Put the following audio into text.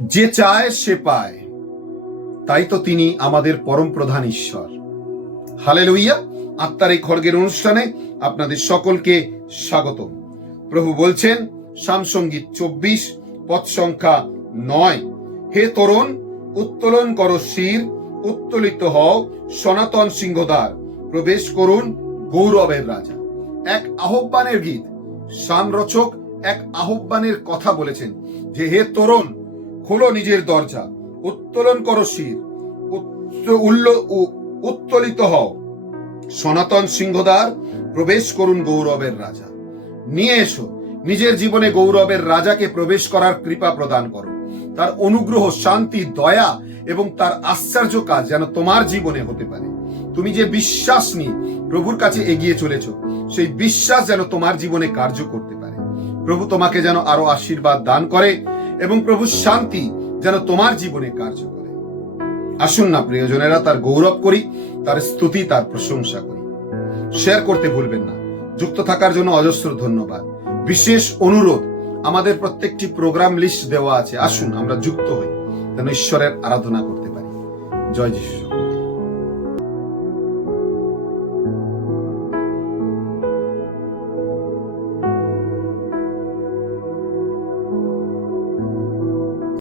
যে চায়, সে পায়। তাই তো তিনি আমাদের পরম প্রধান ঈশ্বর। হালে লইয়া আত্মার এই খড়গের অনুষ্ঠানে আপনাদের সকলকে স্বাগতম। প্রভু বলছেন, সামসঙ্গীত চব্বিশ পদ সংখ্যা নয়। হে তরুণ, উত্তোলন কর শির, উত্তোলিত হও সনাতন সিংহদ্বার। প্রবেশ করুন গৌরবের রাজা। এক আহ্বানের গীত। শান রচক এক আহ্বানের কথা বলেছেন যে, হে তরুণ খোলো নিজের দরজা। উত্তোলন করো শির। উত্তোলিত হও। সনাতন সিংহদ্বার, প্রবেশ করুন গৌরবের রাজা। নিয়ে এসো। নিজের জীবনে গৌরবের রাজাকে প্রবেশ করার কৃপা প্রদান করো। তার অনুগ্রহ, শান্তি, দয়া এবং তার আশ্চর্য কাজ যেন তোমার জীবনে হতে পারে। তুমি যে বিশ্বাস নিয়ে প্রভুর কাছে এগিয়ে চলেছ, সেই বিশ্বাস যেন তোমার জীবনে কার্য করতে পারে। প্রভু তোমাকে যেন আরও আশীর্বাদ দান করে এবং প্রভু শান্তি যেন তোমার জীবনে কার্য করে আসুন না, প্রিয়জনেরা, তার গৌরব করি, তার স্তুতি, তার প্রশংসা করি। শেয়ার করতে ভুলবেন না। যুক্ত থাকার জন্য অজস্র ধন্যবাদ। বিশেষ অনুরোধ, আমাদের প্রত্যেকটি প্রোগ্রাম লিস্ট দেওয়া আছে। আসুন, আমরা যুক্ত হই, যেন ঈশ্বরের আরাধনা করতে পারি। জয় যিশু।